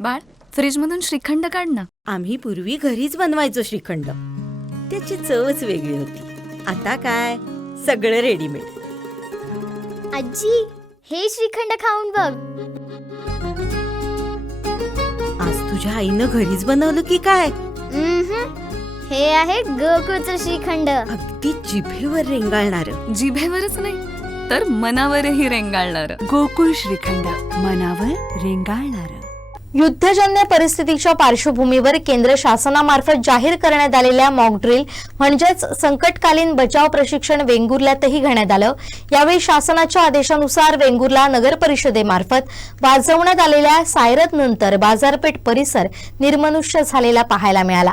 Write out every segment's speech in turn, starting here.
बाळ, फ्रीजमधून श्रीखंड काढ ना. आम्ही पूर्वी घरीच बनवायचो श्रीखंड. त्याची चवच वेगळी होती. आता काय सगळं रेडीमेड. आजी, हे श्रीखंड खाऊन बघ. आज तुझ्या आईनं घरीच बनवलं की काय? हे आहे गोकुळचं श्रीखंड. अगदी जिभेवर रेंगाळणार. जिभेवरच नाही तर मनावरही रेंगाळणार. गोकुळ श्रीखंड, मनावर रेंगाळणार. युद्धजन्य परिस्थितीच्या पार्श्वभूमीवर केंद्र शासनामार्फत जाहीर करण्यात आलेल्या मॉक ड्रिल म्हणजेच संकटकालीन बचाव प्रशिक्षण वेंगुर्ल्यातही घेण्यात आलं. यावेळी शासनाच्या आदेशानुसार वेंगुर्ला नगर परिषदेमार्फत वाजवण्यात आलेल्या सायरन नंतर बाजारपेठ परिसर निर्मनुष्य झालेला पाहायला मिळाला.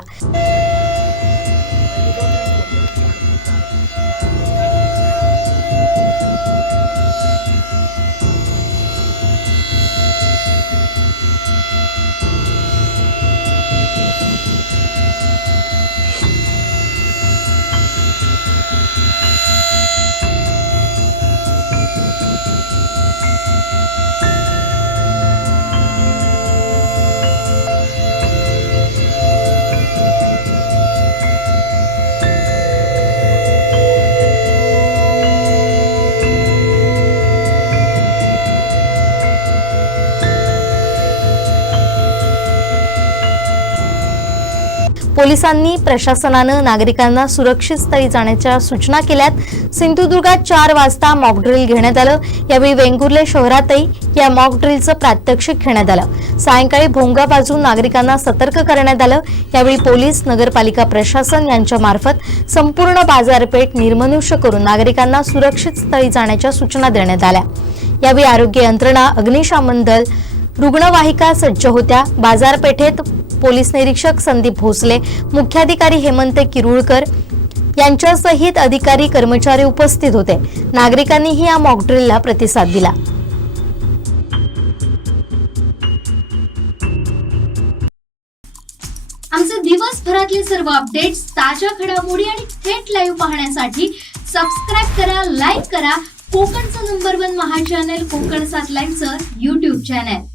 पोलिसांनी प्रशासनानं नागरिकांना सुरक्षित स्थळी जाण्याच्या सूचना केल्यात. सिंधुदुर्गात 4 वाजता मॉक ड्रिल घेण्यात आलं. यावेळी वेंगुर्ले शहरातही या मॉक ड्रिलचं प्रात्यक्षिक घेण्यात आलं. सायंकाळी भोंगा वाजवून नागरिकांना सतर्क करण्यात आलं. यावेळी पोलीस, नगरपालिका प्रशासन यांच्या मार्फत संपूर्ण बाजारपेठ निर्मनुष्य करून नागरिकांना सुरक्षित स्थळी जाण्याच्या सूचना देण्यात आल्या. यावेळी आरोग्य यंत्रणा, अग्निशमन दल, रुग्णवाहिका सज्ज होत्या. बाजारपेठेत पोलीस निरीक्षक संदीप भोसले, मुख्याधिकारी हेमंत किरुळकर यांच्यासहित अधिकारी, कर्मचारी उपस्थित होते. नागरिकांनीही या मॉक ड्रिलला प्रतिसाद दिला. आमचे दिवसभरातले सर्व अपडेट्स, ताज्या घडामोडी आणि थेट लाईव्ह पाहण्यासाठी सबस्क्राईब करा, लाईक करा कोकणचं नंबर 1 महा चॅनल कोकण 7 लाईव्हचं YouTube चॅनल.